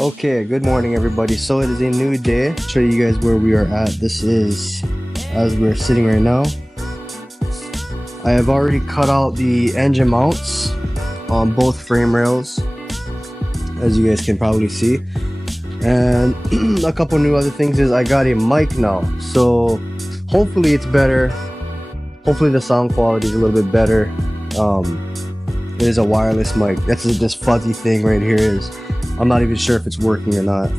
Okay, good morning everybody. So it is a new day. I'll show you guys where we are at. This is as we're sitting right now. I have already cut out the engine mounts on both frame rails, as you guys can probably see. And a couple new other things is I got a mic now. So hopefully it's better. Hopefully the sound quality is a little bit better. It is a wireless mic. That's this fuzzy thing right here is. I'm not even sure if it's working or not.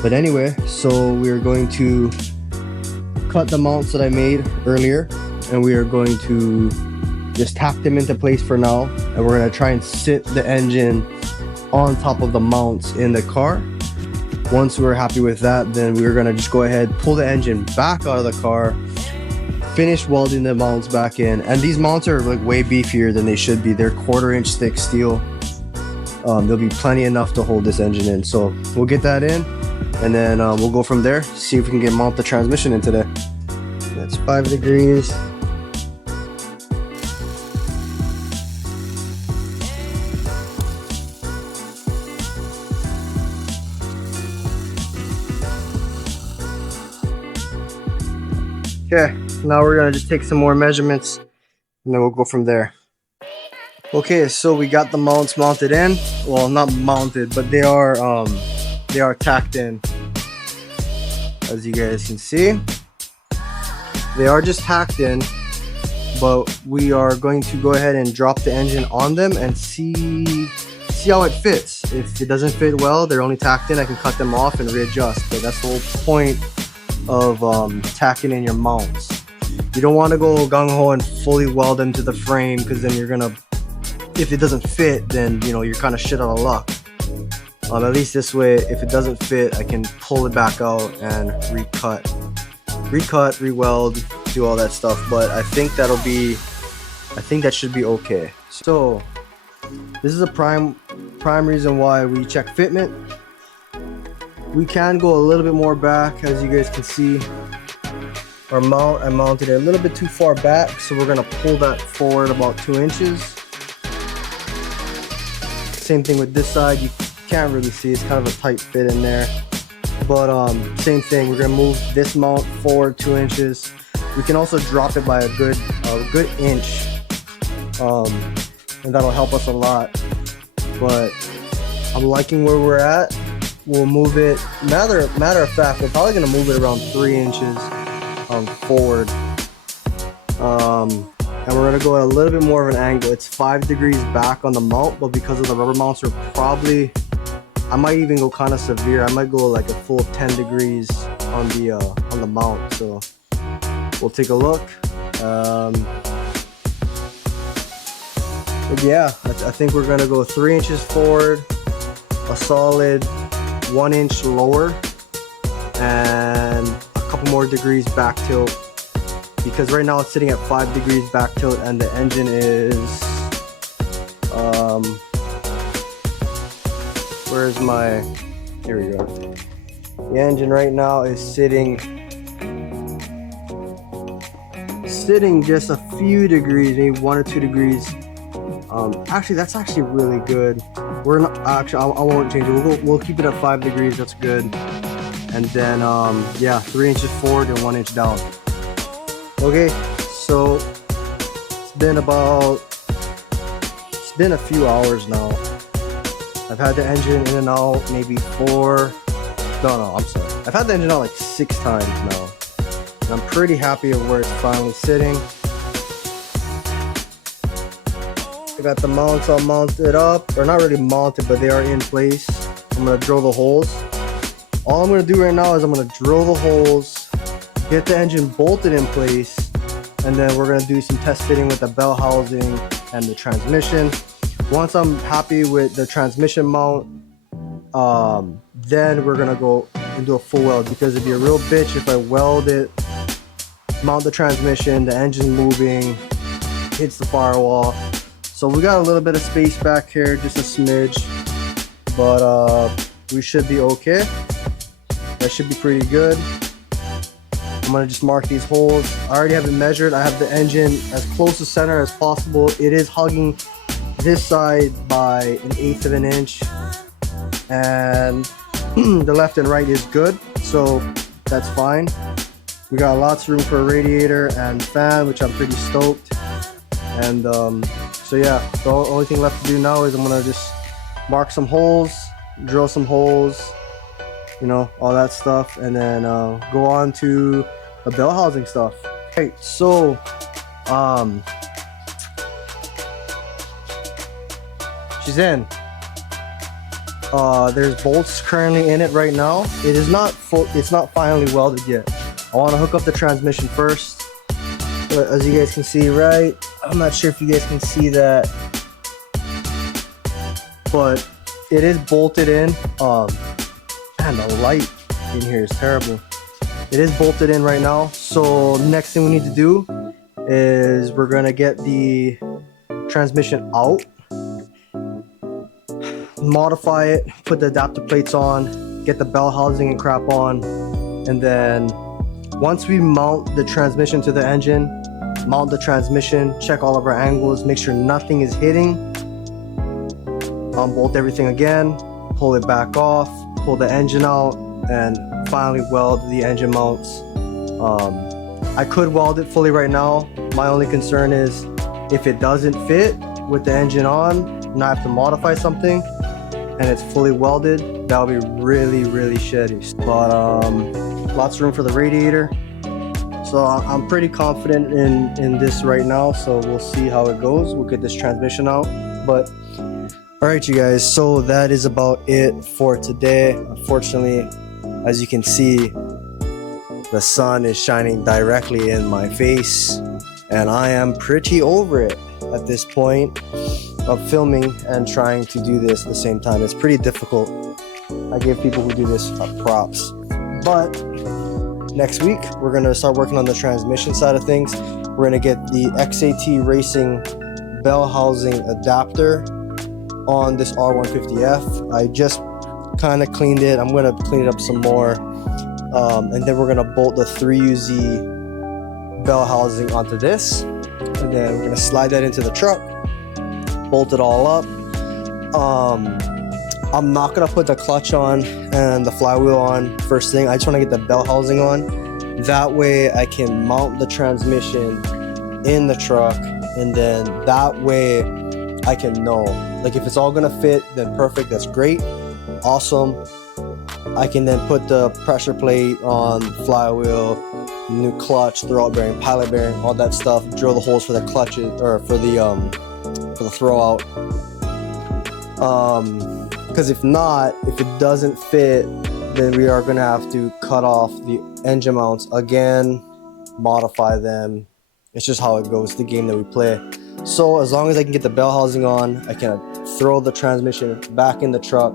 But anyway, so we're going to cut the mounts that I made earlier, and we are going to just tack them into place for now. And we're gonna try and sit the engine on top of the mounts in the car. Once we're happy with that, then we're gonna just go ahead, pull the engine back out of the car, finish welding the mounts back in. And these mounts are like way beefier than they should be. They're 1/4 inch thick steel. There'll be plenty enough to hold this engine in, so we'll get that in, and then we'll go from there, see if we can mount the transmission in today. That's 5 degrees. Okay, now we're gonna just take some more measurements, and then we'll go from there. Okay, so we got the mounts mounted in. Well, not mounted, but they are tacked in. As you guys can see, they are just tacked in, but we are going to go ahead and drop the engine on them and see how it fits. If it doesn't fit well, they're only tacked in, I can cut them off and readjust. But that's the whole point of tacking in your mounts. You don't want to go gung-ho and fully weld them to the frame, because then you're gonna, if it doesn't fit, then you know you're kind of shit out of luck. At least this way, if it doesn't fit, I can pull it back out and recut, re-weld, do all that stuff. But I think that should be okay. So this is a prime reason why we check fitment. We can go a little bit more back, as you guys can see. Our mount, I mounted it a little bit too far back, so we're gonna pull that forward about 2 inches. Same thing with this side. You can't really see, it's kind of a tight fit in there, but same thing, we're gonna move this mount forward 2 inches. We can also drop it by a good inch, and that'll help us a lot. But I'm liking where we're at. We'll move it, matter of fact, we're probably gonna move it around 3 inches forward, and we're gonna go at a little bit more of an angle. It's 5 degrees back on the mount, but because of the rubber mounts, are probably, I might even go kind of severe. I might go like a full 10 degrees on the mount. So we'll take a look. But yeah, I think we're gonna go 3 inches forward, a solid 1 inch lower, and a couple more degrees back tilt. Because right now it's sitting at 5 degrees back tilt, and the engine is, where's my, here we go. The engine right now is sitting just a few degrees, maybe 1 or 2 degrees. Actually, that's actually really good. We're not, actually, I won't change it. We'll keep it at 5 degrees, that's good. And then, yeah, 3 inches forward and 1 inch down. Okay, so it's been a few hours now. I've had the engine in and out maybe I've had the engine out like 6 times now. And I'm pretty happy with where it's finally sitting. I got the mounts all mounted up, or not really mounted, but they are in place. I'm gonna drill the holes. All I'm gonna do right now is I'm gonna drill the holes, get the engine bolted in place, and then we're gonna do some test fitting with the bell housing and the transmission. Once I'm happy with the transmission mount, then we're gonna go and do a full weld, because it'd be a real bitch if I weld it, mount the transmission, the engine's moving, hits the firewall. So we got a little bit of space back here, just a smidge, but we should be okay. That should be pretty good. I'm gonna just mark these holes. I already have it measured. I have the engine as close to center as possible. It is hugging this side by 1/8 of an inch. and the left and right is good, so that's fine. We got lots of room for a radiator and fan, which I'm pretty stoked. And so yeah, the only thing left to do now is I'm gonna just mark some holes, drill some holes, you know, all that stuff, and then go on to the bell housing stuff. Okay, so she's in. There's bolts currently in it right now. It is not full, it's not finally welded yet. I want to hook up the transmission first, but as you guys can see, right, I'm not sure if you guys can see that, but it is bolted in. Man, the light in here is terrible. It is bolted in right now, so next thing we need to do is we're gonna get the transmission out, modify it, put the adapter plates on, get the bell housing and crap on, and then once we mount the transmission to the engine, mount the transmission, check all of our angles, make sure nothing is hitting, unbolt everything again, pull it back off, pull the engine out, and finally weld the engine mounts. I could weld it fully right now. My only concern is if it doesn't fit with the engine on and I have to modify something and it's fully welded, that would be really shitty. But lots of room for the radiator, so I'm pretty confident in this right now, so we'll see how it goes. We'll get this transmission out. But all right, you guys, so that is about it for today. Unfortunately, as you can see, the sun is shining directly in my face, and I am pretty over it at this point of filming and trying to do this at the same time. It's pretty difficult. I give people who do this props. But next week, we're gonna start working on the transmission side of things. We're gonna get the XAT Racing bell housing adapter on this R150F. I just kind of cleaned it. I'm gonna clean it up some more. And then we're gonna bolt the 3UZ bell housing onto this. And then we're gonna slide that into the truck, bolt it all up. I'm not gonna put the clutch on and the flywheel on first thing. I just wanna get the bell housing on. That way I can mount the transmission in the truck, and then that way I can know. Like, if it's all gonna fit, then perfect, that's great, awesome. I can then put the pressure plate on, flywheel, new clutch, throwout bearing, pilot bearing, all that stuff, drill the holes for the clutches, or for the throwout. Because if not, if it doesn't fit, then we are gonna have to cut off the engine mounts again, modify them. It's just how it goes, the game that we play. So as long as I can get the bell housing on, I can throw the transmission back in the truck,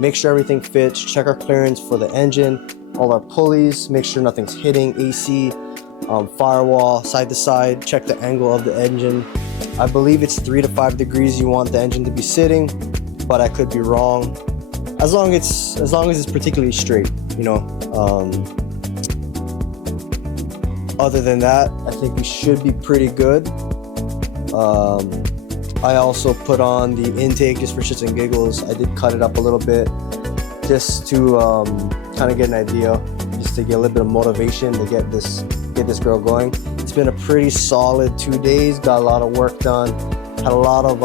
make sure everything fits, check our clearance for the engine, all our pulleys, make sure nothing's hitting, AC, firewall, side to side, check the angle of the engine. I believe it's 3 to 5 degrees you want the engine to be sitting, but I could be wrong. As long as it's particularly straight, you know. Other than that, I think we should be pretty good. I also put on the intake just for shits and giggles. I did cut it up a little bit just to kind of get an idea, just to get a little bit of motivation to get this girl going. It's been a pretty solid 2 days. Got a lot of work done. Had a lot of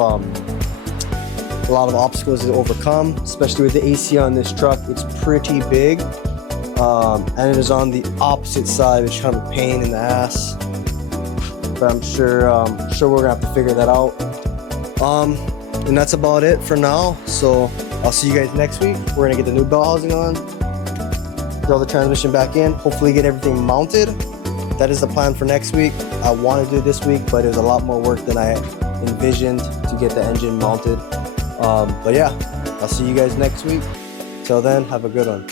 obstacles to overcome, especially with the AC on this truck. It's pretty big, and it is on the opposite side, which is kind of a pain in the ass. But I'm sure we're gonna have to figure that out. And that's about it for now. So I'll see you guys next week. We're gonna get the new bell housing on, throw the transmission back in, hopefully get everything mounted. That is the plan for next week. I want to do it this week, but it was a lot more work than I envisioned to get the engine mounted. But yeah, I'll see you guys next week. Till then, have a good one.